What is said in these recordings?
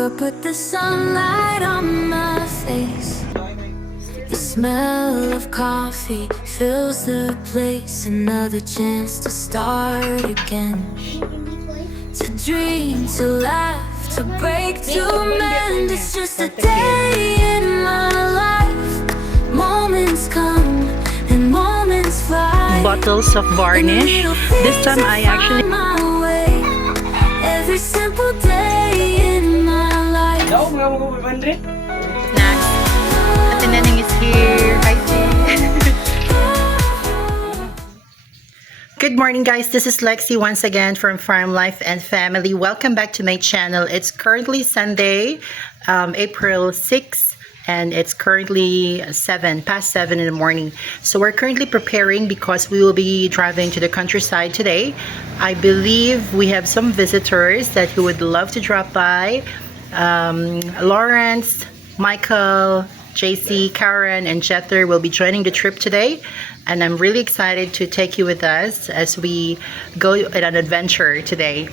up, put the sunlight on my face. The smell of coffee fills the place. Another chance to start again. To dream, to laugh, to break, to mend. It's just a day in my life. Moments come and moments fly. Bottles of varnish. This time I actually every simple day in my life. Next, Ate Neneng is here. Hi, Good morning, guys. This is Lexi once again from Farm Life and Family. Welcome back to my channel. It's currently Sunday, April 6th, and it's currently past 7 in the morning. So we're currently preparing because we will be driving to the countryside today. I believe we have some visitors that who would love to drop by. Lawrence, Michael, JC, Karen, and Jether will be joining the trip today, and I'm really excited to take you with us as we go on an adventure today.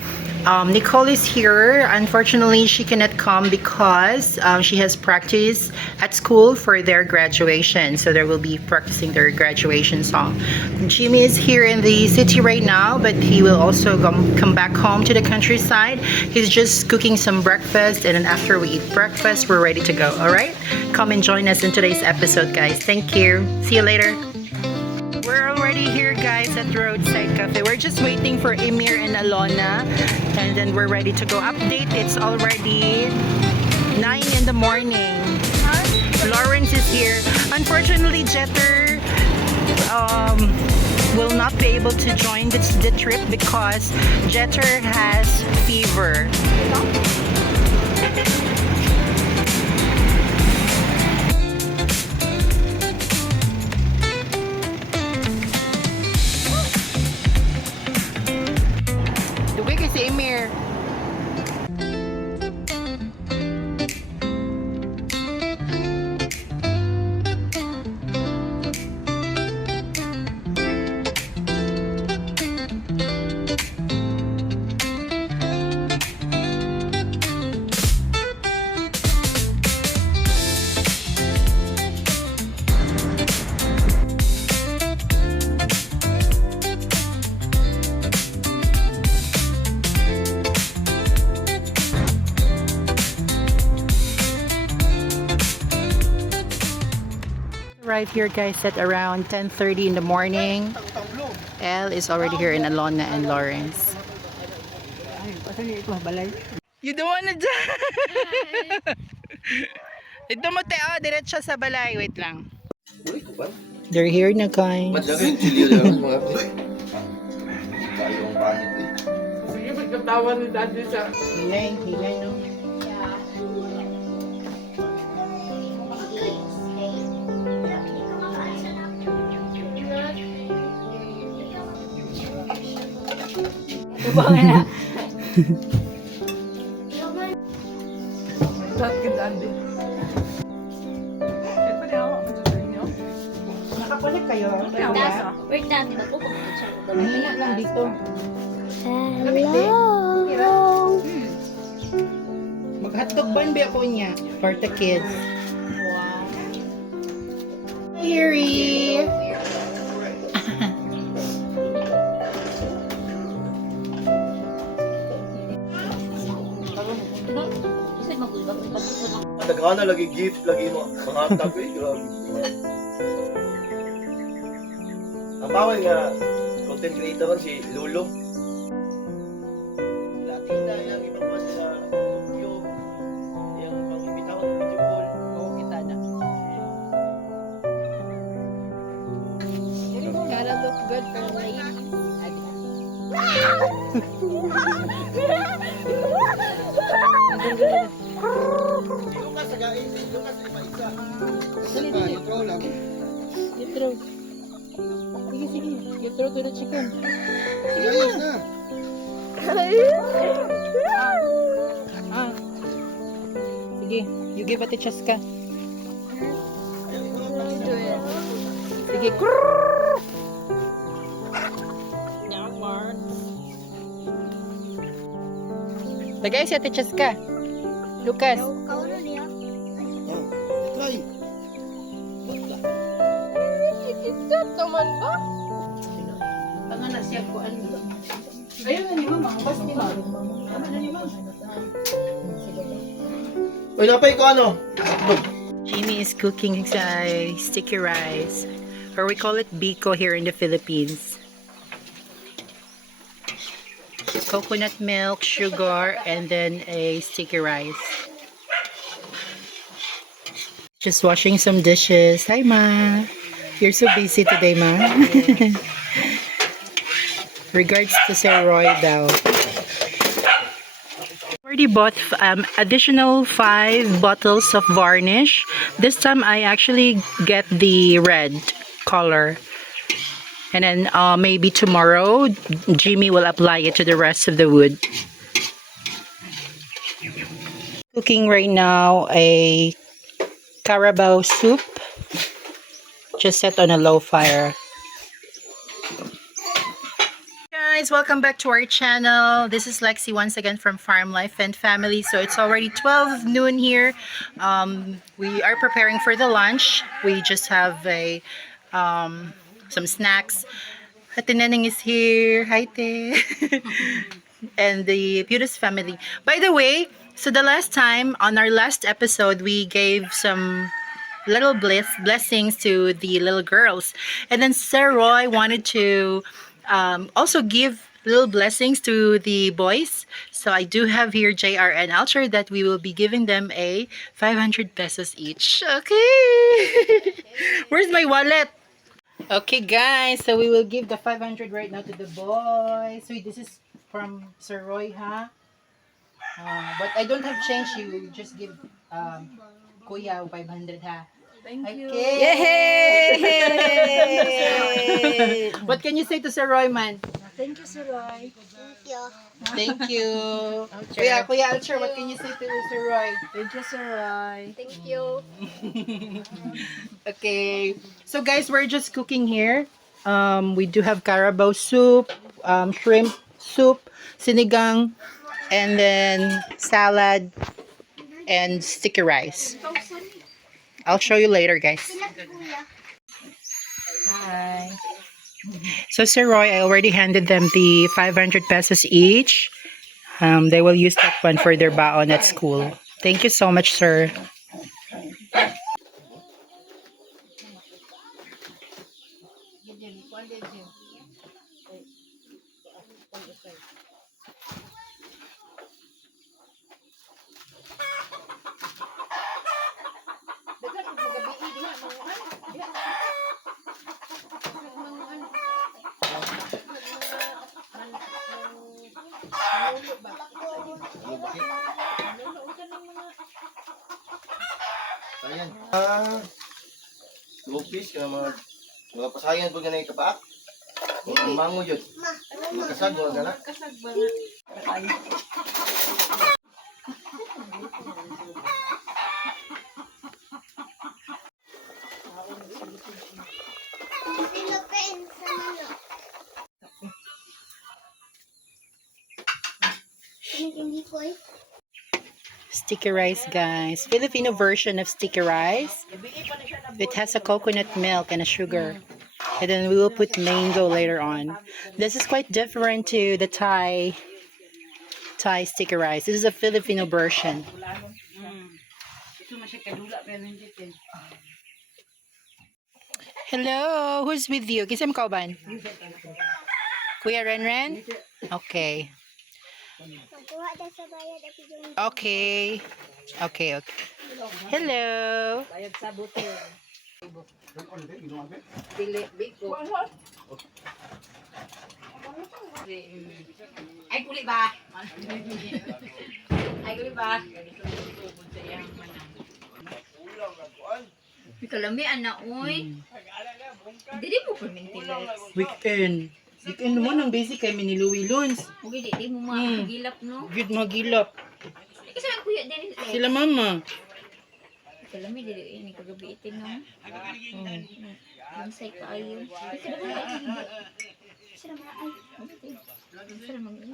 Nicole is here. Unfortunately, she cannot come because she has practice at school for their graduation, so they will be practicing their graduation song. Jimmy is here in the city right now, but he will also come back home to the countryside. He's just cooking some breakfast, and then after we eat breakfast, we're ready to go. All right, come and join us in today's episode, guys. Thank you. See you later. We're already here, guys, at Roadside Cafe. We're just waiting for Emir and Alona, and then we're ready to go. Update, it's already 9 in the morning. Lawrence is here. Unfortunately, Jeter will not be able to join the trip because Jeter has fever. Si Emir. Right here, guys, at around 10:30 in the morning. Elle is already here in Alona and Lawrence. You don't wanna dyan? Ito mo, Teo, diretso sa balay. Wait lang. They're here na, guys. Hinay, hinay, no? Nakakulit kayo? Mahina lang dito. Hello. Mag-hotdog bun ba ako niya? For the kids. Wow. Eerie. Nagkana lagi gift lagi mo mga tag grabe. Ang bawal nga content creator si Lolo. Latina yang ibang mga sa Tokyo yang pang-imbitahan ng video call. Oo, kita na. Gotta look good for ladies. Lukas sagain, Lukas iba-isa. Dali, dali. You throw lang. You throw. Sige, sige. You throw to the chicken. Sige, ayos na. Sige, you give Ate Chaska. Sige. Tagay si Ate Chaska. Lucas. Kauno niya. Oh, try. Wala. Kita taman ba? Ano na siya ko ano? Ayun na ni mama, bas ni mama. Ano na ni mama? Uy, napay ko ano? Jimmy is cooking sticky rice, or we call it biko here in the Philippines. Coconut milk, sugar, and then a sticky rice. Just washing some dishes. Hi, Ma. You're so busy today, Ma. Regards to Sir Roy daw. Already bought additional 5 bottles of varnish. This time I actually get the red color. And then maybe tomorrow, Jimmy will apply it to the rest of the wood. Cooking right now a Carabao soup. Just set on a low fire. Guys, welcome back to our channel. This is Lexi once again from Farm Life and Family. So it's already 12 noon here. We are preparing for the lunch. We just have a some snacks. Ate Neneng is here. Hi, Te. And the Putis family. By the way, so the last time on our last episode, we gave some little blessings to the little girls. And then Sir Roy wanted to also give little blessings to the boys. So I do have here JR and Alcher that we will be giving them a 500 pesos each. Okay. Where's my wallet? Okay, guys, so we will give the 500 right now to the boys. So this is from Sir Roy, huh? But I don't have change. You just give Kuya 500, ha? Thank you. Okay. Yay! What can you say to Sir Roy, man? Thank you, Sir Roy. Thank you. Kuya Alcher, what can you say to Sir Roy? Thank you, Sir Roy. Thank you. Okay. So guys, we're just cooking here. We do have Carabao soup, shrimp soup, sinigang, and then salad and sticky rice. I'll show you later, guys. Hi. So Sir Roy, I already handed them the 500 pesos each. They will use that one for their baon at school. Thank you so much, sir. Ayan. 2 piece ka mga pasayan pag ganay kapaak. Mango yun. Makasag mo na. Sticky rice, guys. Filipino version of sticky rice. It has a coconut milk and a sugar. And then we will put mango later on. This is quite different to the Thai sticky rice. This is a Filipino version. Hello, who's with you? Kisam kauban? Kuya Renren? Okay. Okay. Okay, okay. Hello. Ay, kulit ba? Ay, kulit ba? Kalami, anak, uy. Dili mo permentilex. Weekend. Weekend naman ang basic kay Miniluwi Loans. Okay, di mo magilap, no? Good magilap. Kasi ang kuya din. Sila mama. Kalami, dili ini kagabi itin, no? Ang say kayo. Ay, kada ba ay hindi. Sira mga ay. Sira mga.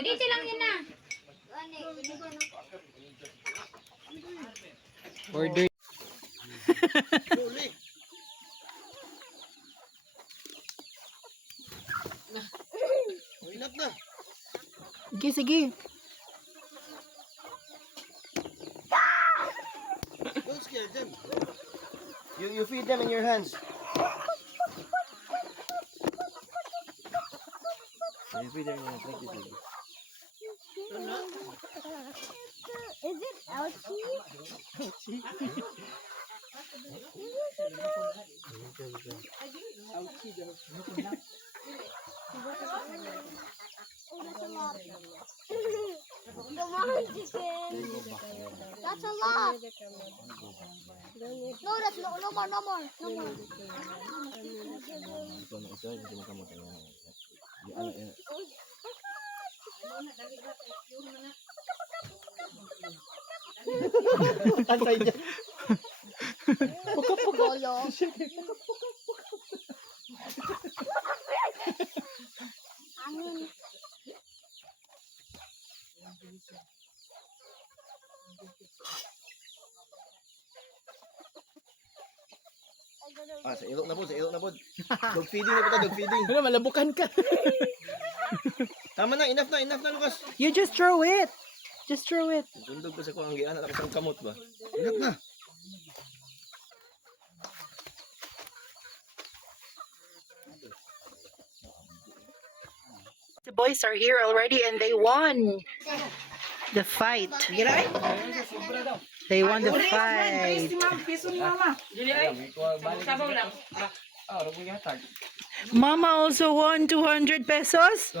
Guditi lang yun na. Order. Uli. Oh, enough na. Sige, sige. Don't scare them. You feed them in your hands. You feed them in your hands like this, baby. Is it Elsie? Oh, that's a lot. Come on, chicken. That's a lot. No, that's no more, no more, no more. Antay dyan. Bolo. Angin. Ah, sa ilok na po, sa ilok na po. Dog feeding na po ta, dog feeding. Wala, malabukan ka. Tama na, enough na, Lucas. You just throw it. Just throw it. Sundog ko sa kuang gianan ako sa kamot ba. Enough na. The boys are here already and they won the fight. They won the fight. Mama also won 200 pesos.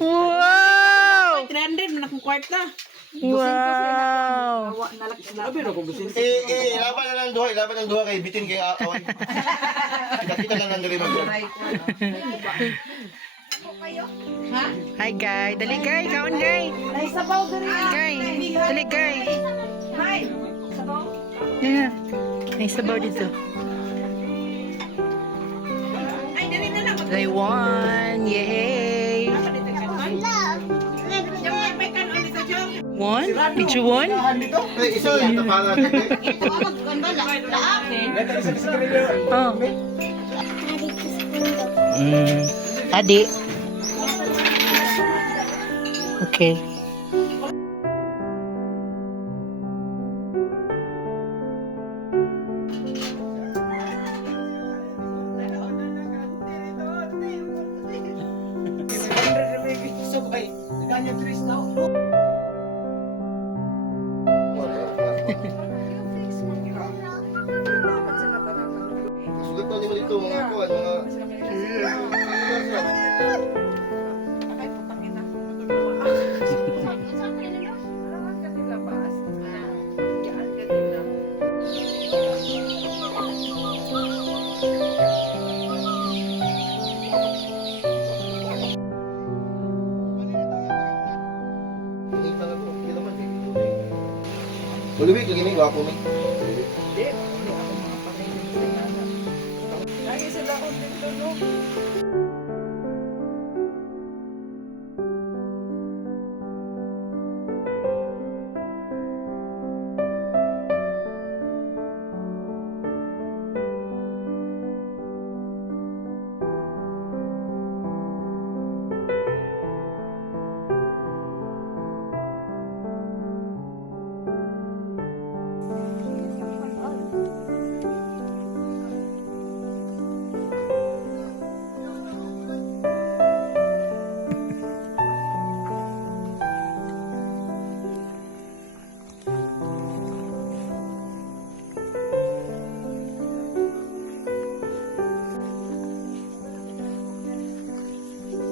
Wow! 300 na kung kwarta. Wow! Ilaban na lang duha, kay bitin kay awan. Kita lang nang dali mag. Hi guy, dali guy, kaon guy. Guy, dali guy. Yeah. May sabaw dito. They won! Yay! Won? Did you won? Ay, isa yung tapangan. Oh. Adi. Okay. Sulit na nimo dito mga kuan, mga Maluwig lagi ni gwapo mi.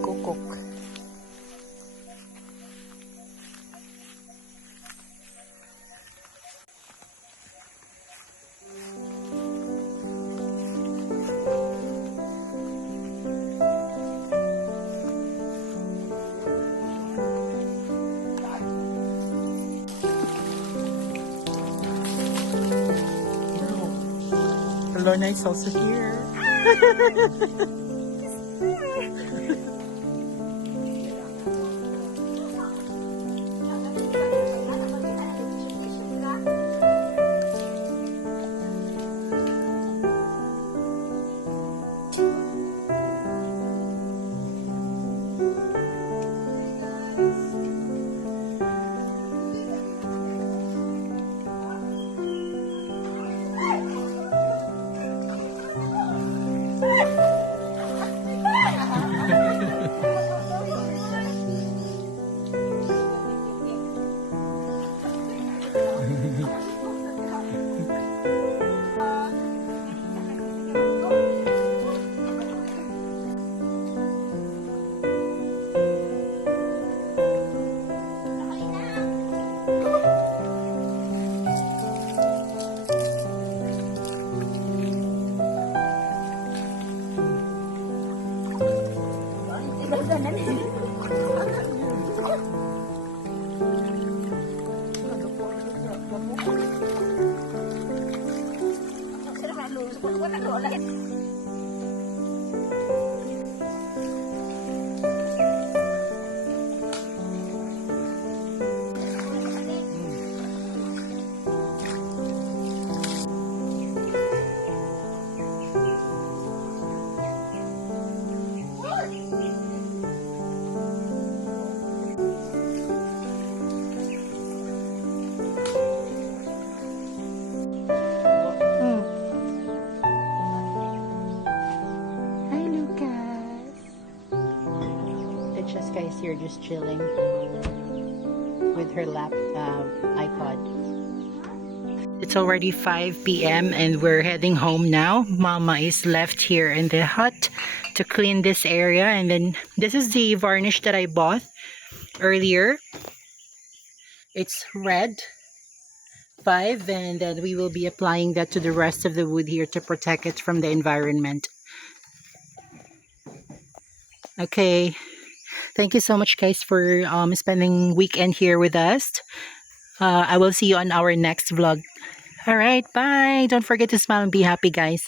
Kukuk. Lorna is also here. is here just chilling with her iPod. It's already 5 p.m. and we're heading home now. Mama is left here in the hut to clean this area, and then this is the varnish that I bought earlier. It's red 5, and then we will be applying that to the rest of the wood here to protect it from the environment. Okay, thank you so much guys for spending weekend here with us. I will see you on our next vlog. All right, bye. Don't forget to smile and be happy, guys.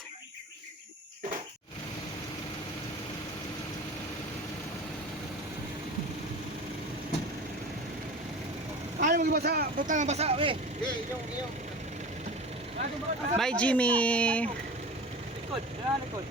Ayaw magbasa, butang ang basa, eh. Bye, Jimmy. Likod, likod.